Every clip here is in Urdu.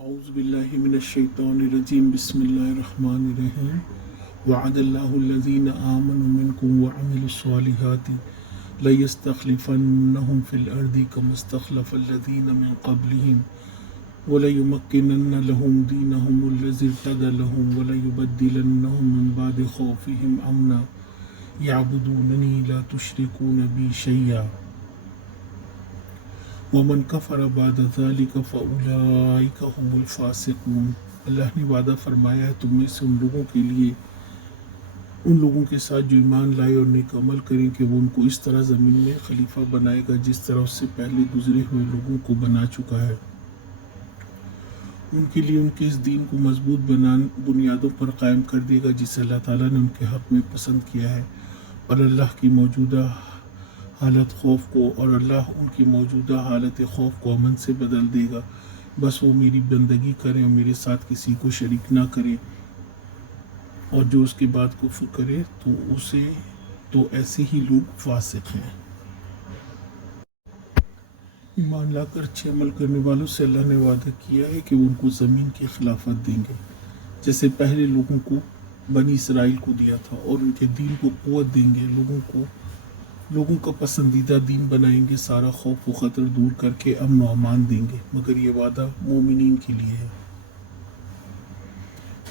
اعوذ باللہ من الشیطان الرجیم بسم اللہ الرحمن الرحیم وعد اللہ الذین آمنوا منکم وعملوا الصالحات لَيَسْتَخْلِفَنَّهُمْ فِي الْأَرْضِ كَمَا اسْتَخْلَفَ الَّذِينَ مِنْ قَبْلِهِمْ وَلَيُمَكِّنَنَّ لَهُمْ دِينَهُمُ الَّذِي ارْتَضَىٰ لَهُمْ وَلَيُبَدِّلَنَّهُم مِّن بَعْدِ خَوْفِهِمْ أَمْنًا يَعْبُدُونَنِي لَا يُشْرِكُونَ بِي شَيْئًا وَمَنْ كَفَرَ بَعْدَ ذَلِكَ فَأُولَٰئِكَ هُمُ الْفَاسِقُونَ۔ اللہ نے وعدہ فرمایا ہے تم میں سے ان لوگوں کے ساتھ جو ایمان لائے اور نیک عمل کریں کہ وہ ان کو اس طرح زمین میں خلیفہ بنائے گا جس طرح اس سے پہلے گزرے ہوئے لوگوں کو بنا چکا ہے۔ ان کے لیے ان کے اس دین کو مضبوط بنیادوں پر قائم کر دے گا جسے اللہ تعالیٰ نے ان کے حق میں پسند کیا ہے، اور اللہ کی موجودہ حالت خوف کو اور اللہ ان کی موجودہ حالت خوف کو امن سے بدل دے گا۔ بس وہ میری بندگی کریں اور میرے ساتھ کسی کو شریک نہ کریں، اور جو اس کے بعد کفر کرے تو ایسے ہی لوگ فاسق ہیں۔ ایمان لا کر اچھے عمل کرنے والوں سے اللہ نے وعدہ کیا ہے کہ وہ ان کو زمین کی خلافت دیں گے جیسے پہلے لوگوں کو بنی اسرائیل کو دیا تھا، اور ان کے دین کو قوت دیں گے، لوگوں کا پسندیدہ دین بنائیں گے، سارا خوف و خطر دور کر کے امن و امان دیں گے، مگر یہ وعدہ مومنین کے لیے ہے۔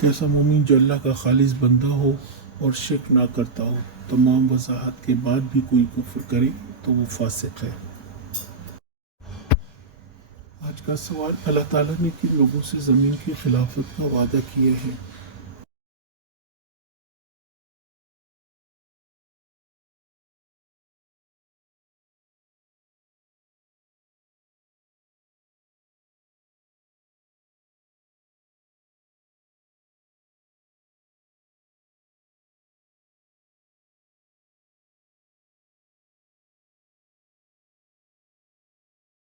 ایسا مومن جو اللہ کا خالص بندہ ہو اور شرک نہ کرتا ہو۔ تمام وضاحت کے بعد بھی کوئی کفر کرے تو وہ فاسق ہے۔ آج کا سوال، اللہ تعالیٰ نے کن لوگوں سے زمین کی خلافت کا وعدہ کیا ہے؟